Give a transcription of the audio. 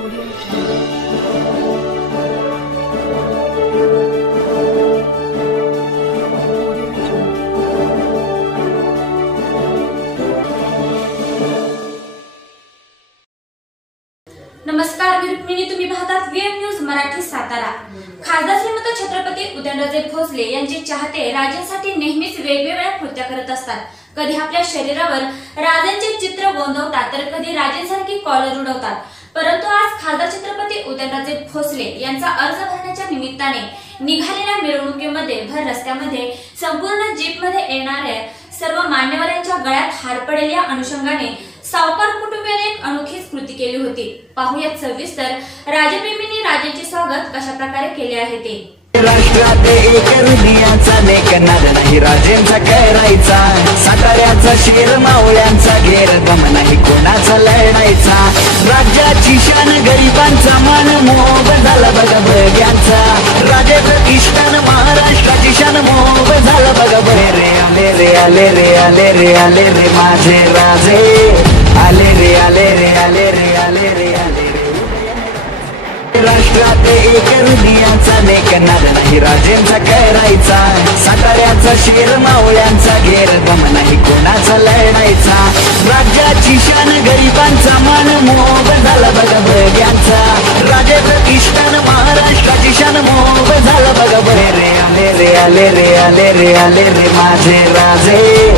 नमस्कार मी रुक्मिणी. तुम्ही पाहतात व्हीएम न्यूज मराठी सातारा. खासदार श्रीमंत छत्रपती उदयनराजे भोसले यांचे चाहते राजांसाठी नेहमीच वेगवेगळ्या कृत्या करत असतात. कधी आपल्या शरीरावर राजांचे चित्र गोंदवतात तर कधी राजांसारखी कॉलर उडवतात. परंतु आज खासदार छत्रपती उदयनराजे भोसले यांचा अर्ज भरण्याच्या निमित्ताने निघालेल्या मिरवणुकीमध्ये भर रस्त्यामध्ये संपूर्ण जीपमध्ये येणाऱ्या सर्व मान्यवरांच्या गळ्यात हार पडेल या अनुषंगाने सावकार कुटुंबियाने एक अनोखीच कृती केली होती. पाहुयात सविस्तर राजप्रेमींनी राजांचे स्वागत कशा प्रकारे केले आहे ते. राष्ट्रात एक हृदयाचा नाही राजेंचा करायचा साताऱ्याचा मावळ्यांचा घेर गरिबांचा मान मोग झाला बघा बघ्यांचा राजे प्रतिष्ठान महाराष्ट्राची शान मोग झाला बघा बघ रे आले रे आले रे आले रे आले रे माझे राजे. आले रे आले रे आले रे आले रे आले रे. राष्ट्रात एक हृदयाचा लेखनाद नाही राजेंचा करायचा साताऱ्याचा शेर मावळ्यांचा घेर दम नाही कोणाचा लढायचा? राज्याची शान गरिबांचा मान मोग झाला बघ बघ रे आले